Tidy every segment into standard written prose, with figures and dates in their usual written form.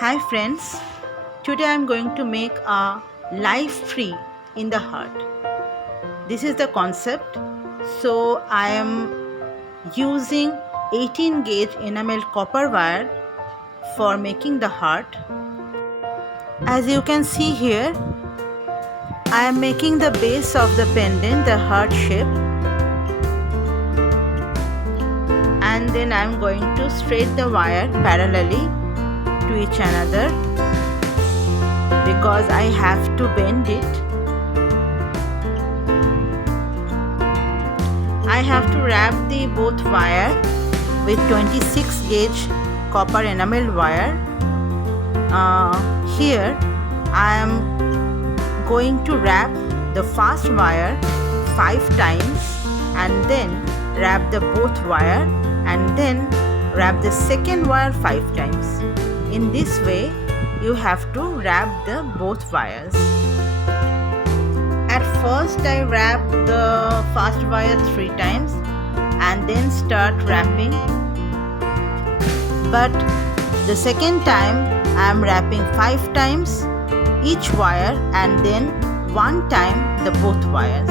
Hi friends, today I am going to make a life free in the heart. This is the concept. So I am using 18 gauge enamel copper wire for making the heart. As you can see here, I am making the base of the pendant, the heart shape, and then I am going to straight the wire parallelly to each another because I have to bend it. I have to wrap the both wire with 26 gauge copper enamel wire. Here I am going to wrap the first wire 5 times and then wrap the both wire and then wrap the second wire 5 times. In this way you have to wrap the both wires. At first I wrap the first wire 3 times and then start wrapping, but the second time I am wrapping 5 times each wire and then 1 time the both wires.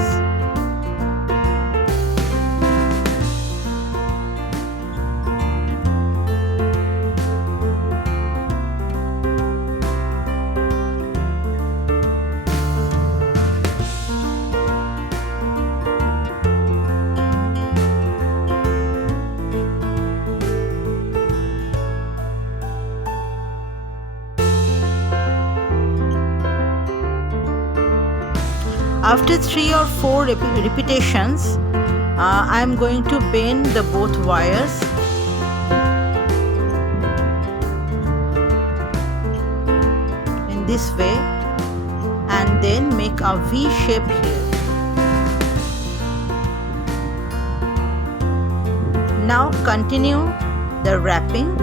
After 3 or 4 repetitions, I am going to bend the both wires. In this way and then make a V shape here. Now continue the wrapping.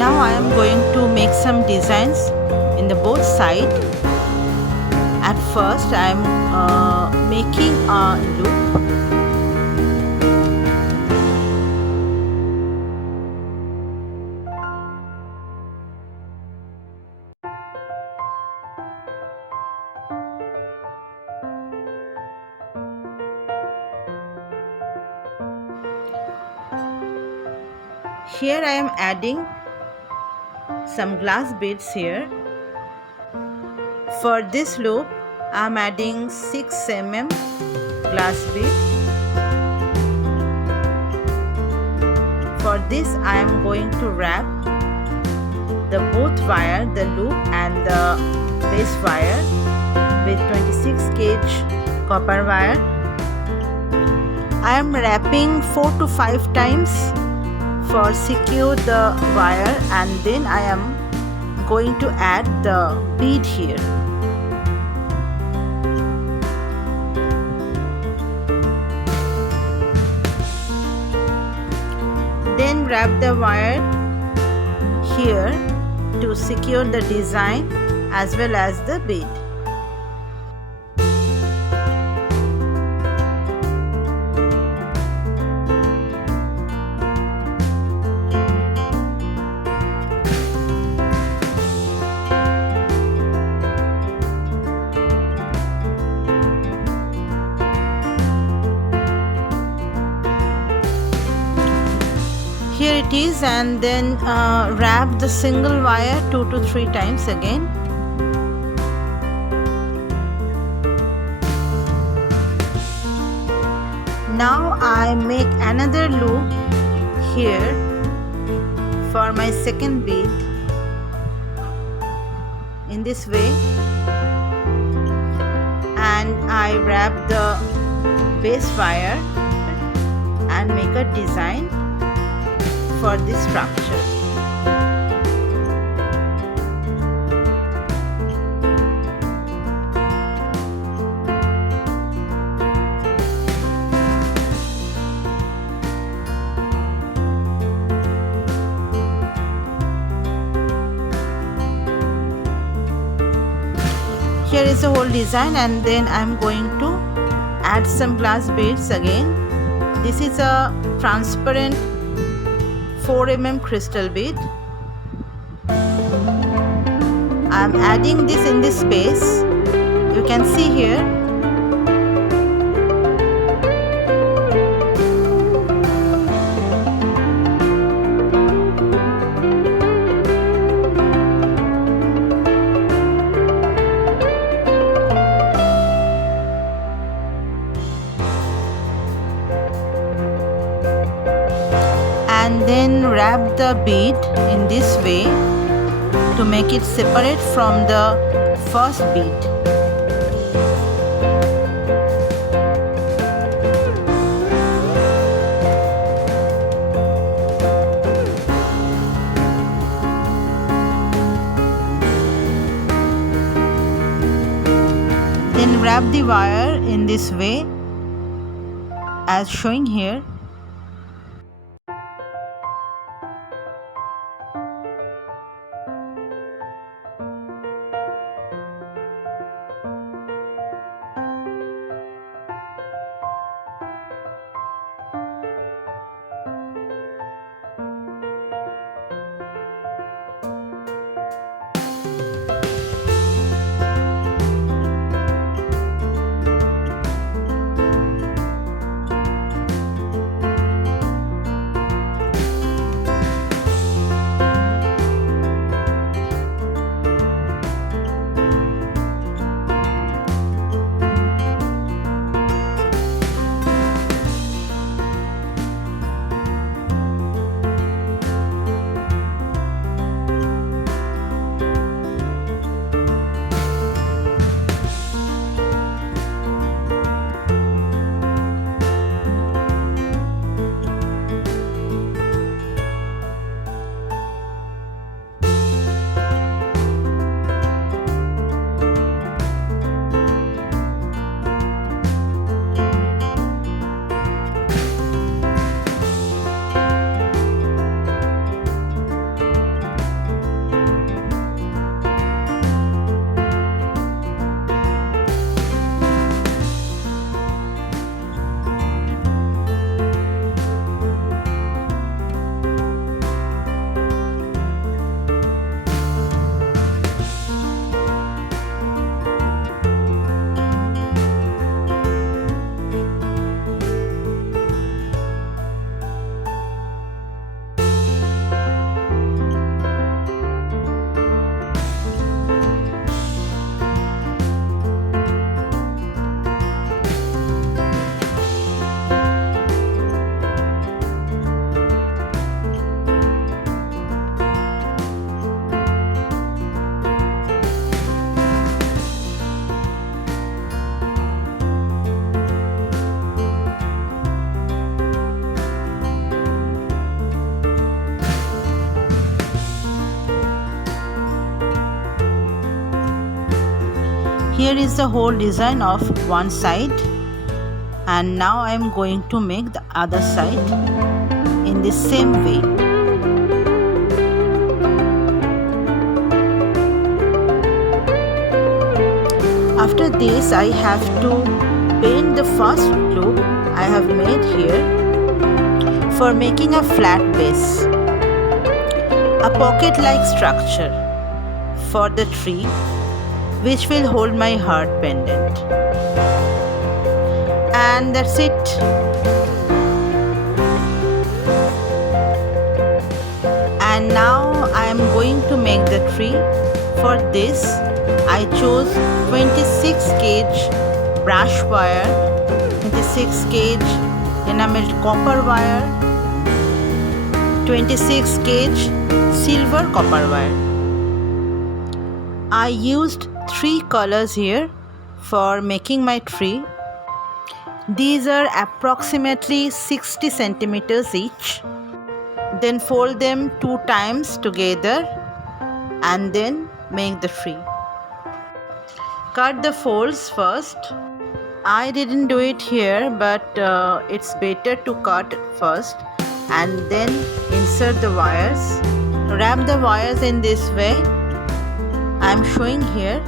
Now I am going to make some designs in the both side. At first I am making a loop. Here I am adding some glass beads here. For this loop I am adding 6 mm glass bead. For this I am going to wrap the both wire, the loop and the base wire with 26 gauge copper wire. I am wrapping 4 to 5 times for secure the wire and then I am going to add the bead here. Then wrap the wire here to secure the design as well as the bead. Here it is, and then wrap the single wire 2 to 3 times again. Now I make another loop here for my second bead in this way, and I wrap the base wire and make a design for this structure. Here is the whole design, and then I'm going to add some glass beads again. This is a transparent 4 mm crystal bead. I'm adding this in this space. You can see here. And then wrap the bead in this way to make it separate from the first bead. Then wrap the wire in this way as showing here. Here is the whole design of one side, and now I am going to make the other side in the same way. After this, I have to paint the first loop I have made here for making a flat base, a pocket-like structure for the tree which will hold my heart pendant. And that's it. And now I am going to make the tree. For this, I chose 26 gauge brush wire, 26 gauge enameled copper wire, 26 gauge silver copper wire. I used 3 colors here for making my tree. These are approximately 60 centimeters each. Then fold them 2 times together and then make the tree. Cut the folds first. I didn't do it here, but it's better to cut first and then insert the wires. Wrap the wires in this way I'm showing here.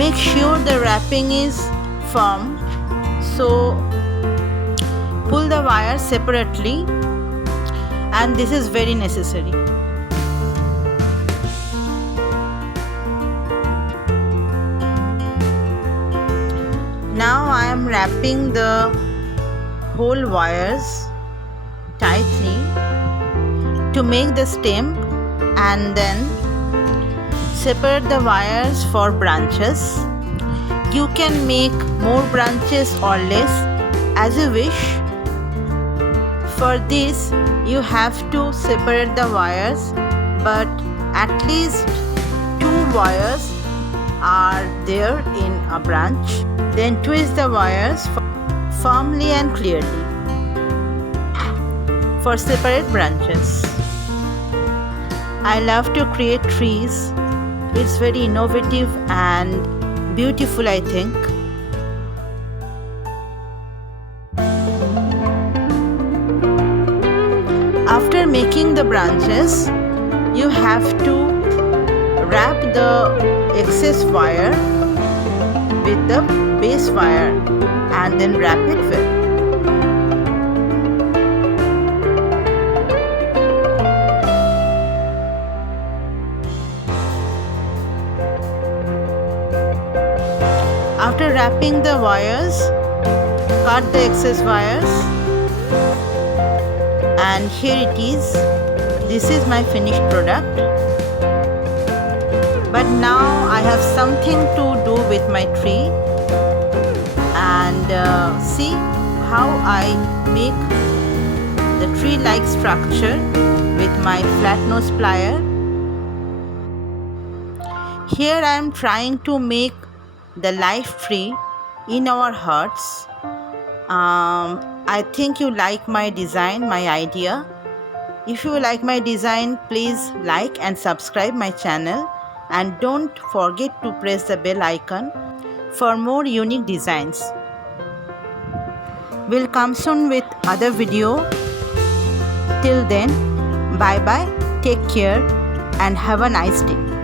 Make sure the wrapping is firm, so pull the wire separately, and this is very necessary. Now I am wrapping the whole wires tightly to make the stem, and then separate the wires for branches. You can make more branches or less as you wish. For this you have to separate the wires, but at least 2 wires are there in a branch. Then twist the wires firmly and clearly for separate branches. I love to create trees. It's very innovative and beautiful, I think. After making the branches, you have to wrap the excess wire with the base wire and then wrap it well. After wrapping the wires, cut the excess wires, and here it is. This is my finished product. But now I have something to do with my tree, and see how I make the tree-like structure with my flat nose plier. Here I am trying to make the life tree in our hearts. I think you like my design, my idea. If you like my design, please like and subscribe my channel, and don't forget to press the bell icon for more unique designs. We'll come soon with other video. Till then, bye bye, take care and have a nice day.